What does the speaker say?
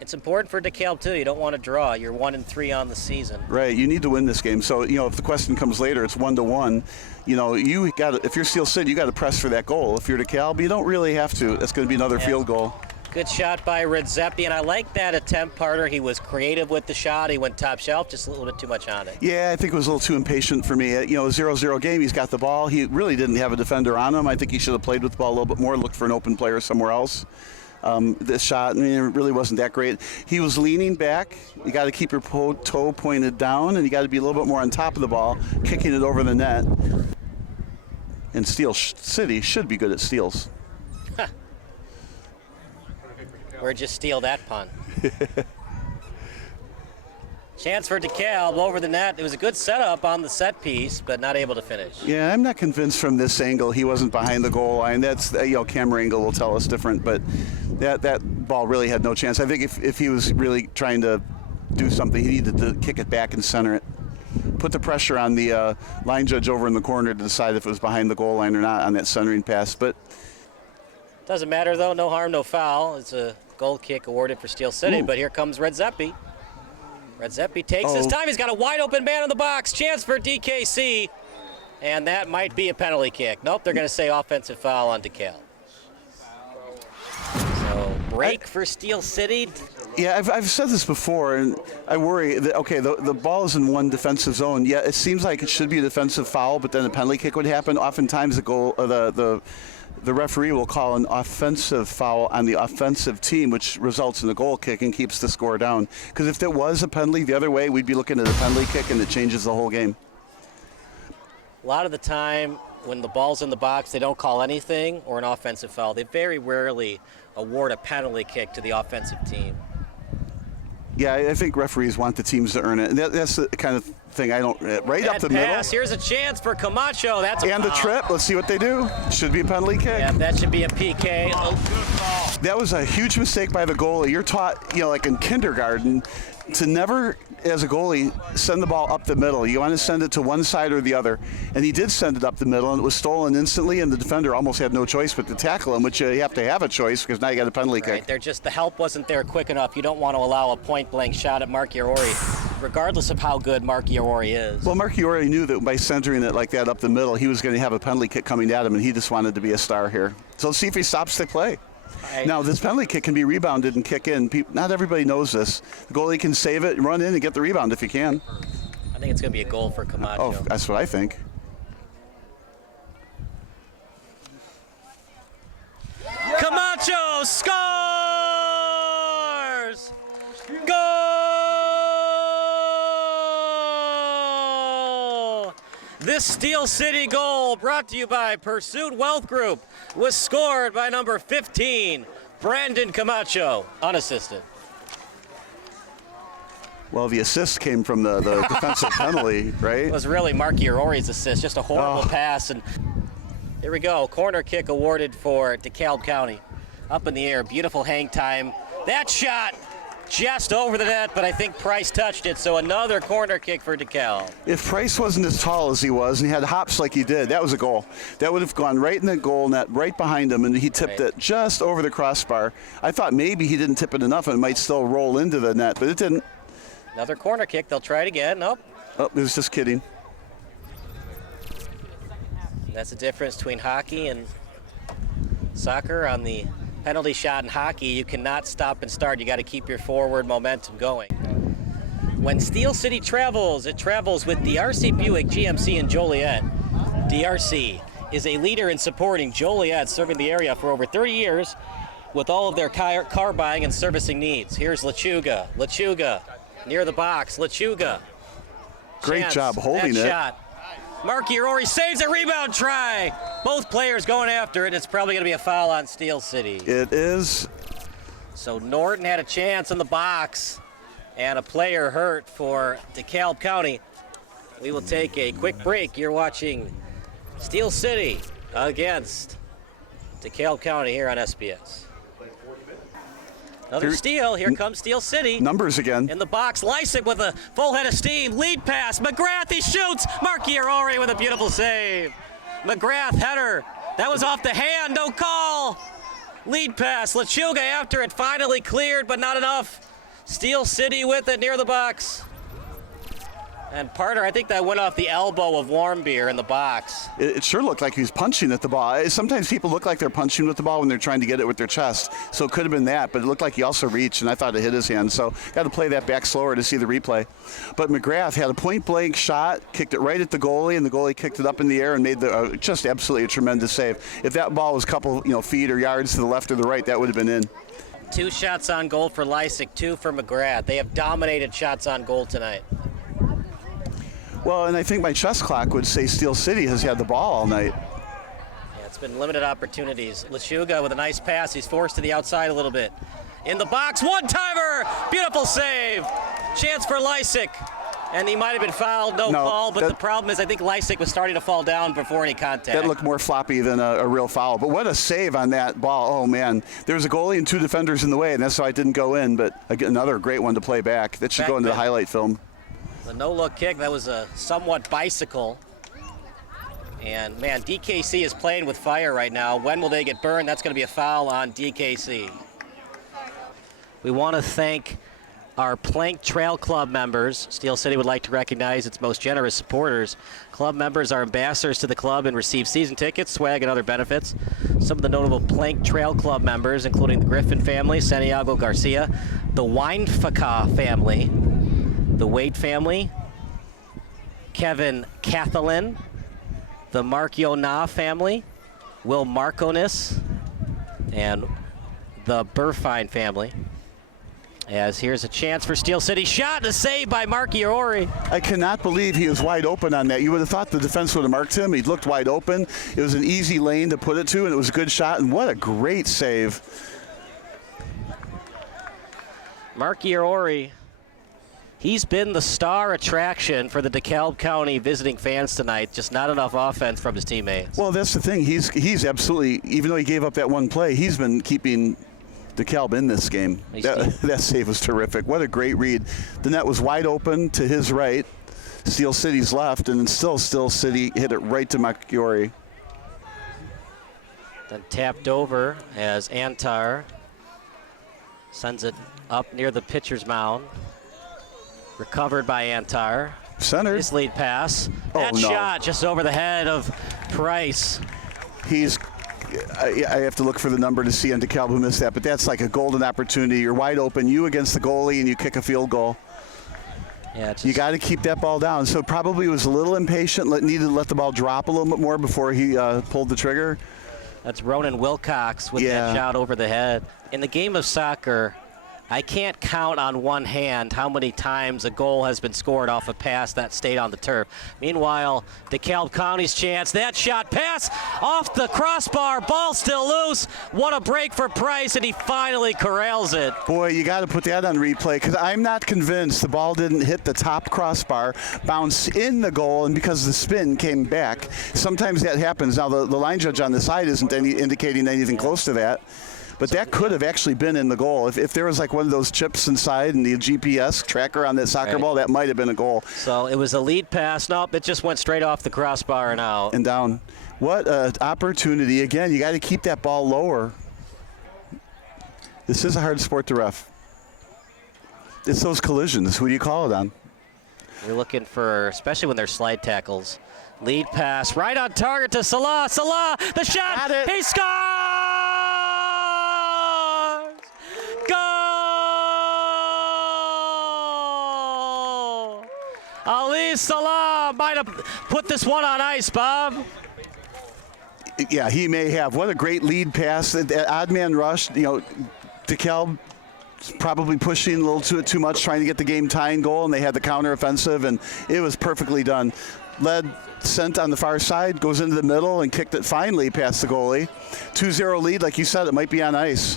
It's important for DeKalb too. You don't want to draw. You're 1-3 on the season. Right. You need to win this game. So if the question comes later, it's 1-1. You got. If you're Steel City, you got to press for that goal. If you're DeKalb, you don't really have to. That's going to be another field goal. Good shot by Redzepi, and I like that attempt, Parter. He was creative with the shot. He went top shelf, just a little bit too much on it. Yeah, I think it was a little too impatient for me. 0-0 game, he's got the ball. He really didn't have a defender on him. I think he should have played with the ball a little bit more, looked for an open player somewhere else. This shot, it really wasn't that great. He was leaning back. You got to keep your toe pointed down, and you got to be a little bit more on top of the ball, kicking it over the net. And Steel City should be good at steals. Where'd you steal that pun? Chance for DeKalb over the net. It was a good setup on the set piece, but not able to finish. Yeah, I'm not convinced from this angle he wasn't behind the goal line. That's camera angle will tell us different, but that ball really had no chance. I think if he was really trying to do something, he needed to kick it back and center it. Put the pressure on the line judge over in the corner to decide if it was behind the goal line or not on that centering pass. But doesn't matter though. No harm, no foul. It's a goal kick awarded for Steel City. But here comes Redzepi. Redzepi takes his time. He's got a wide open man in the box. Chance for DKC. And that might be a penalty kick. Nope, they're going to say offensive foul on DeKalb. So break for Steel City. Yeah, I've said this before, and I worry that, the ball is in one defensive zone. Yeah, it seems like it should be a defensive foul, but then a penalty kick would happen. Oftentimes the referee will call an offensive foul on the offensive team, which results in a goal kick and keeps the score down. Because if there was a penalty the other way, we'd be looking at a penalty kick, and it changes the whole game. A lot of the time, when the ball's in the box, they don't call anything or an offensive foul. They very rarely award a penalty kick to the offensive team. Yeah, I think referees want the teams to earn it. And that's the kind of thing I don't. Right up the middle. Here's a chance for Camacho. That's a and foul. The trip. Let's see what they do. Should be a penalty kick. Yeah, that should be a PK. That was a huge mistake by the goalie. You're taught, like in kindergarten, to never, as a goalie, send the ball up the middle. You want to send it to one side or the other. And he did send it up the middle, and it was stolen instantly, and the defender almost had no choice but to tackle him, which you have to have a choice because now you got a penalty kick. The help wasn't there quick enough. You don't want to allow a point-blank shot at Mark Iori, regardless of how good Mark Iori is. Well, Mark Iori knew that by centering it like that up the middle, he was going to have a penalty kick coming at him, and he just wanted to be a star here. So let's see if he stops the play. Now, this penalty kick can be rebounded and kick in. Not everybody knows this. The goalie can save it, run in, and get the rebound if you can. I think it's going to be a goal for Camacho. Oh, that's what I think. Camacho scores! Goal! This Steel City goal, brought to you by Pursuit Wealth Group, was scored by number 15, Brandon Camacho, unassisted. Well, the assist came from the defensive penalty, right? It was really Mark Iori's assist, just a horrible pass. And here we go, corner kick awarded for DeKalb County. Up in the air, beautiful hang time. That shot just over the net, but I think Price touched it, so another corner kick for DeKalb. If Price wasn't as tall as he was and he had hops like he did, that was a goal. That would have gone right in the goal net, right behind him, and he tipped it just over the crossbar. I thought maybe he didn't tip it enough and it might still roll into the net, but it didn't. Another corner kick. They'll try it again. Nope. Oh, it was just kidding. That's the difference between hockey and soccer. On the penalty shot in hockey, you cannot stop and start. You got to keep your forward momentum going. When Steel City travels, it travels with DRC Buick GMC in Joliet. DRC is a leader in supporting Joliet, serving the area for over 30 years with all of their car buying and servicing needs. Here's Lechuga. Lechuga near the box. Lechuga. Great job holding it. Shot. Mark Iori saves a rebound try. Both players going after it. It's probably going to be a foul on Steel City. It is. So Norton had a chance in the box and a player hurt for DeKalb County. We will take a quick break. You're watching Steel City against DeKalb County here on SBS. Another steal. Here comes Steel City. Numbers again. In the box. Lysick with a full head of steam. Lead pass. McGrath, he shoots. Mark Iori with a beautiful save. McGrath header. That was off the hand. No call. Lead pass. Lechuga after it finally cleared, but not enough. Steel City with it near the box. And partner, I think that went off the elbow of Warmbier in the box. It sure looked like he was punching at the ball. Sometimes people look like they're punching with the ball when they're trying to get it with their chest. So it could have been that, but it looked like he also reached, and I thought it hit his hand. So got to play that back slower to see the replay. But McGrath had a point-blank shot, kicked it right at the goalie, and the goalie kicked it up in the air and made just absolutely a tremendous save. If that ball was a couple feet or yards to the left or the right, that would have been in. 2 shots on goal for Lysick, 2 for McGrath. They have dominated shots on goal tonight. Well, and I think my chest clock would say Steel City has had the ball all night. Yeah, it's been limited opportunities. Lechuga with a nice pass. He's forced to the outside a little bit. In the box, one-timer! Beautiful save! Chance for Lysick. And he might have been fouled, no call, but the problem is I think Lysick was starting to fall down before any contact. That looked more floppy than a real foul. But what a save on that ball. Oh, man. There was a goalie and 2 defenders in the way, and that's why it didn't go in, but another great one to play back. That should go into the highlight film. The no-look kick, that was a somewhat bicycle. And, man, DKC is playing with fire right now. When will they get burned? That's going to be a foul on DKC. We want to thank our Plank Trail Club members. Steel City would like to recognize its most generous supporters. Club members are ambassadors to the club and receive season tickets, swag, and other benefits. Some of the notable Plank Trail Club members, including the Griffin family, Santiago Garcia, the Weinfaka family, the Wade family, Kevin Cathalin, the Markiona family, Will Marconis, and the Burfine family. As here's a chance for Steel City. Shot and a save by Marky Ori. I cannot believe he was wide open on that. You would have thought the defense would have marked him. He looked wide open. It was an easy lane to put it to, and it was a good shot, and what a great save. Marky Ori, he's been the star attraction for the DeKalb County visiting fans tonight. Just not enough offense from his teammates. Well, that's the thing. He's absolutely, even though he gave up that one play, he's been keeping DeKalb in this game. That save was terrific. What a great read. The net was wide open to his right, Steel City's left, and then still Steel City hit it right to Makiori. Then tapped over as Antar sends it up near the pitcher's mound. Recovered by Antar. Centered. His lead pass. That shot just over the head of Price. I have to look for the number to see on DeKalb who missed that, but that's like a golden opportunity. You're wide open, you against the goalie, and you kick a field goal. Yeah, you got to keep that ball down. So probably was a little impatient, needed to let the ball drop a little bit more before he pulled the trigger. That's Ronan Wilcox with that shot over the head. In the game of soccer, I can't count on one hand how many times a goal has been scored off a pass that stayed on the turf. Meanwhile, DeKalb County's chance, that shot, pass off the crossbar, ball still loose. What a break for Price, and he finally corrals it. Boy, you got to put that on replay, because I'm not convinced the ball didn't hit the top crossbar, bounce in the goal, and because the spin came back. Sometimes that happens. Now, the line judge on the side isn't indicating anything close to that. But that could have actually been in the goal. If there was like one of those chips inside and the GPS tracker on that soccer ball, that might have been a goal. So it was a lead pass. Nope, it just went straight off the crossbar and out. And down. What an opportunity. Again, you got to keep that ball lower. This is a hard sport to ref. It's those collisions. Who do you call it on? You're looking for, especially when there's slide tackles. Lead pass right on target to Salah. Salah, the shot. He scores! Ali Salah might have put this one on ice, Bob. Yeah, he may have. What a great lead pass. That odd man rush, DeKalb probably pushing a little too much, trying to get the game tying goal, and they had the counter offensive, and it was perfectly done. Led, sent on the far side, goes into the middle and kicked it finally past the goalie. 2-0 lead, like you said, it might be on ice.